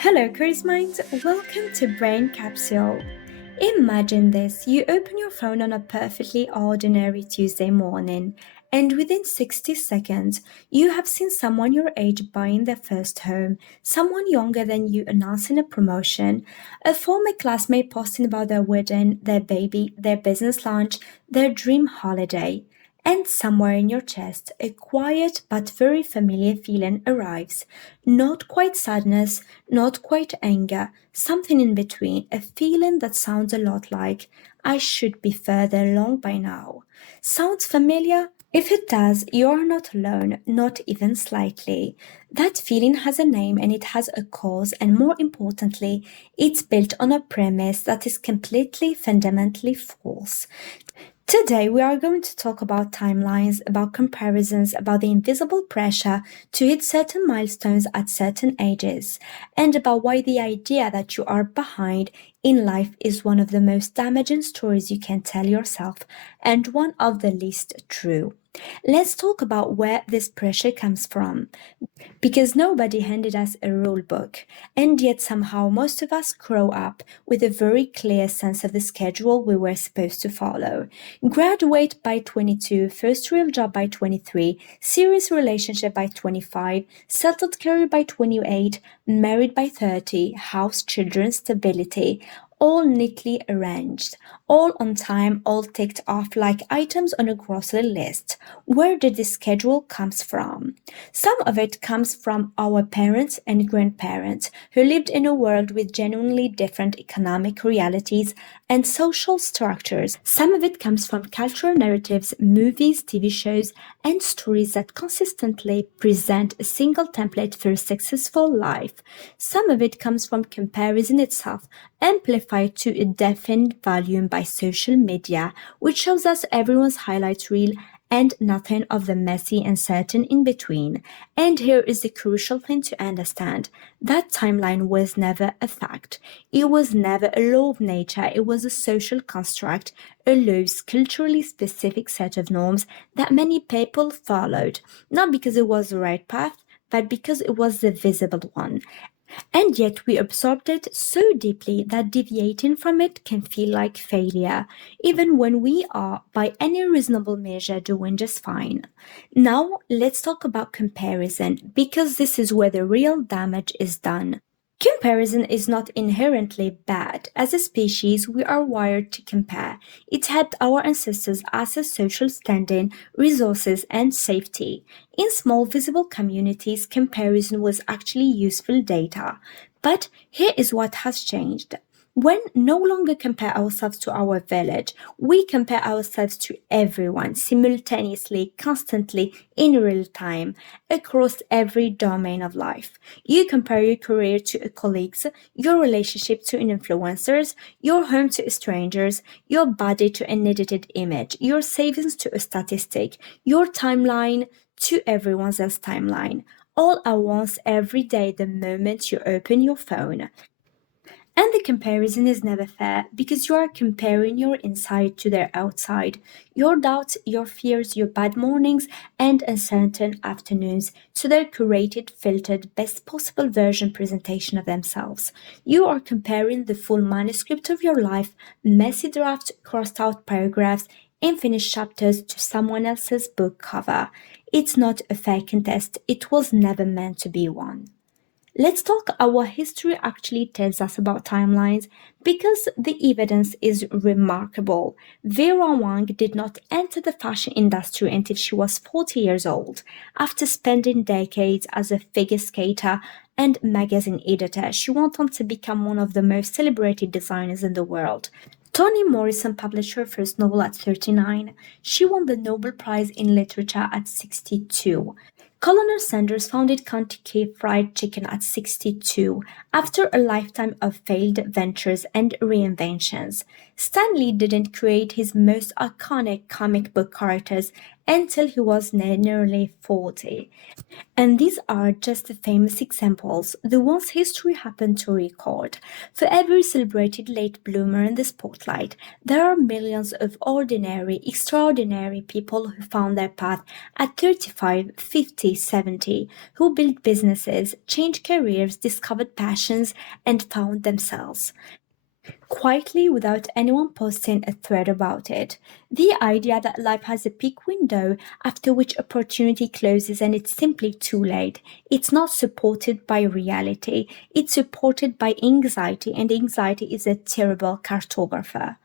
Hello, Curious Minds. Welcome to Brain Capsule. Imagine this: you open your phone on a perfectly ordinary Tuesday morning, and within 60 seconds, you have seen someone your age buying their first home, someone younger than you announcing a promotion, a former classmate posting about their wedding, their baby, their business launch, their dream holiday. And somewhere in your chest, a quiet but very familiar feeling arrives. Not quite sadness, not quite anger, something in between, a feeling that sounds a lot like, I should be further along by now. Sounds familiar? If it does, you are not alone, not even slightly. That feeling has a name and it has a cause, and more importantly, it's built on a premise that is completely fundamentally false. Today, we are going to talk about timelines, about comparisons, about the invisible pressure to hit certain milestones at certain ages, and about why the idea that you are behind in life is one of the most damaging stories you can tell yourself and one of the least true. Let's talk about where this pressure comes from, because nobody handed us a rule book, and yet somehow most of us grow up with a very clear sense of the schedule we were supposed to follow. Graduate by 22, first real job by 23, serious relationship by 25, settled career by 28, married by 30, house, children, stability. All neatly arranged, all on time, all ticked off like items on a grocery list. Where did this schedule comes from? Some of it comes from our parents and grandparents who lived in a world with genuinely different economic realities and social structures. Some of it comes from cultural narratives, movies, TV shows, and stories that consistently present a single template for a successful life. Some of it comes from comparison itself, amplified to a deafening volume by social media, which shows us everyone's highlight reel and nothing of the messy and certain in between. And here is the crucial thing to understand: that timeline was never a fact. It was never a law of nature, it was a social construct, a loose, culturally specific set of norms that many people followed, not because it was the right path, but because it was the visible one. And yet we absorbed it so deeply that deviating from it can feel like failure, even when we are, by any reasonable measure, doing just fine. Now, let's talk about comparison, because this is where the real damage is done. Comparison is not inherently bad. As a species, we are wired to compare. It helped our ancestors access social standing, resources, and safety. In small, visible communities, comparison was actually useful data. But here is what has changed. When no longer compare ourselves to our village, we compare ourselves to everyone simultaneously, constantly, in real time, across every domain of life. You compare your career to colleagues, your relationship to influencers, your home to strangers, your body to an edited image, your savings to a statistic, your timeline to everyone else's timeline, all at once every day the moment you open your phone. And the comparison is never fair because you are comparing your inside to their outside, your doubts, your fears, your bad mornings, and uncertain afternoons to their curated, filtered, best possible version presentation of themselves. You are comparing the full manuscript of your life, messy drafts, crossed out paragraphs, unfinished chapters to someone else's book cover. It's not a fair contest, it was never meant to be one. Let's talk what history actually tells us about timelines, because the evidence is remarkable. Vera Wang did not enter the fashion industry until she was 40 years old. After spending decades as a figure skater and magazine editor, she went on to become one of the most celebrated designers in the world. Toni Morrison published her first novel at 39. She won the Nobel Prize in Literature at 62. Colonel Sanders founded Kentucky Fried Chicken at 62 after a lifetime of failed ventures and reinventions. Stan Lee didn't create his most iconic comic book characters until he was nearly 40. And these are just the famous examples, the ones history happened to record. For every celebrated late bloomer in the spotlight, there are millions of ordinary, extraordinary people who found their path at 35, 50, 70, who built businesses, changed careers, discovered passions, and found themselves quietly without anyone posting a thread about it. The idea that life has a peak window after which opportunity closes and it's simply too late, it's not supported by reality. It's supported by anxiety, and anxiety is a terrible cartographer.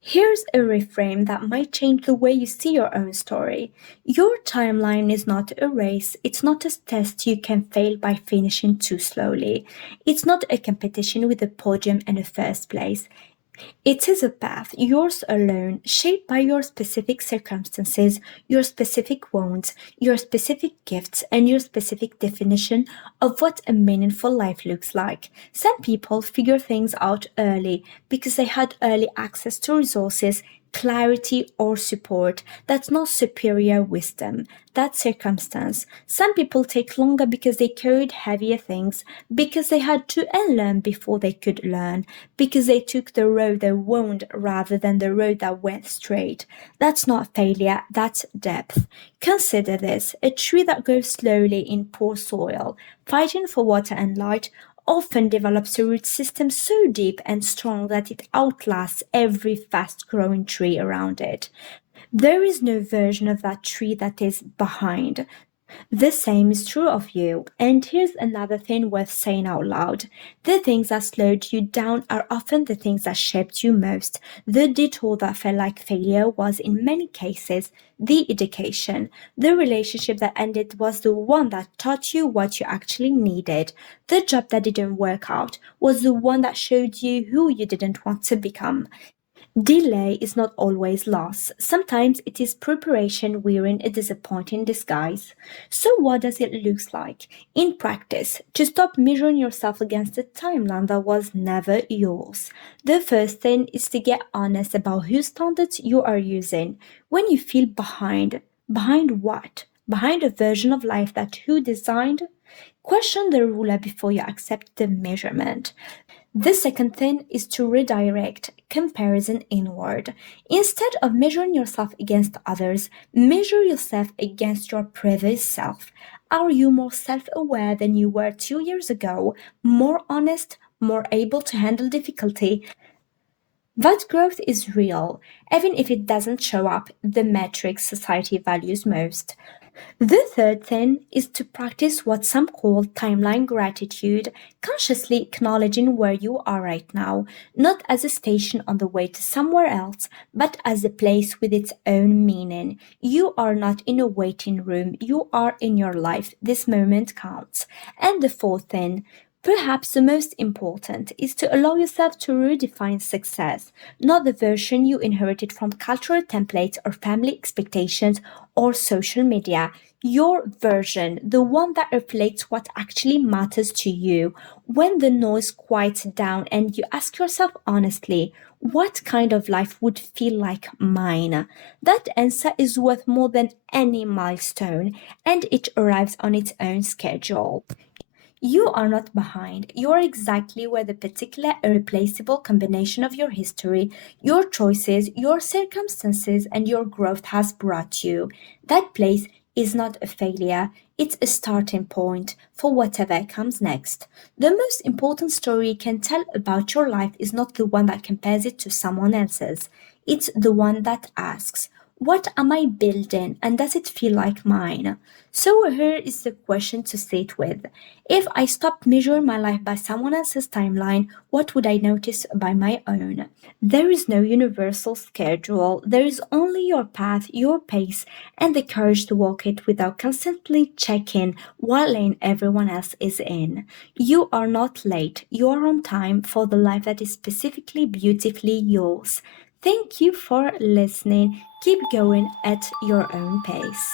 Here's a reframe that might change the way you see your own story. Your timeline is not a race, it's not a test you can fail by finishing too slowly. It's not a competition with a podium and a first place. It is a path, yours alone, shaped by your specific circumstances, your specific wounds, your specific gifts, and your specific definition of what a meaningful life looks like. Some people figure things out early because they had early access to resources, clarity, or support. That's not superior wisdom, that's circumstance. Some people take longer because they carried heavier things, because they had to unlearn before they could learn, because they took the road they wound rather than the road that went straight. That's not failure, that's depth. Consider this: a tree that grows slowly in poor soil, fighting for water and light, often develops a root system so deep and strong that it outlasts every fast growing tree around it. There is no version of that tree that is behind. The same is true of you. And here's another thing worth saying out loud. The things that slowed you down are often the things that shaped you most. The detour that felt like failure was, in many cases, the education. The relationship that ended was the one that taught you what you actually needed. The job that didn't work out was the one that showed you who you didn't want to become. Delay is not always loss. Sometimes it is preparation wearing a disappointing disguise. So, what does it look like? In practice, to stop measuring yourself against a timeline that was never yours. The first thing is to get honest about whose standards you are using. When you feel behind, behind what? Behind a version of life that who designed? Question the ruler before you accept the measurement. The second thing is to redirect comparison inward. Instead of measuring yourself against others, measure yourself against your previous self. Are you more self aware than you were 2 years ago? More honest? More able to handle difficulty? That growth is real, even if it doesn't show up the metrics society values most. The third thing is to practice what some call timeline gratitude, consciously acknowledging where you are right now, not as a station on the way to somewhere else, but as a place with its own meaning. You are not in a waiting room, you are in your life. This moment counts. And the fourth thing, perhaps the most important, is to allow yourself to redefine success, not the version you inherited from cultural templates or family expectations or social media. Your version, the one that reflects what actually matters to you. When the noise quiets down and you ask yourself honestly, what kind of life would feel like mine? That answer is worth more than any milestone, and it arrives on its own schedule. You are not behind. You are exactly where the particular irreplaceable combination of your history, your choices, your circumstances, and your growth has brought you. That place is not a failure, it's a starting point for whatever comes next. The most important story you can tell about your life is not the one that compares it to someone else's, it's the one that asks, what am I building and does it feel like mine? So, here is the question to sit with. If I stopped measuring my life by someone else's timeline, what would I notice by my own? There is no universal schedule, there is only your path, your pace, and the courage to walk it without constantly checking what lane everyone else is in. You are not late, you are on time for the life that is specifically beautifully yours. Thank you for listening. Keep going at your own pace.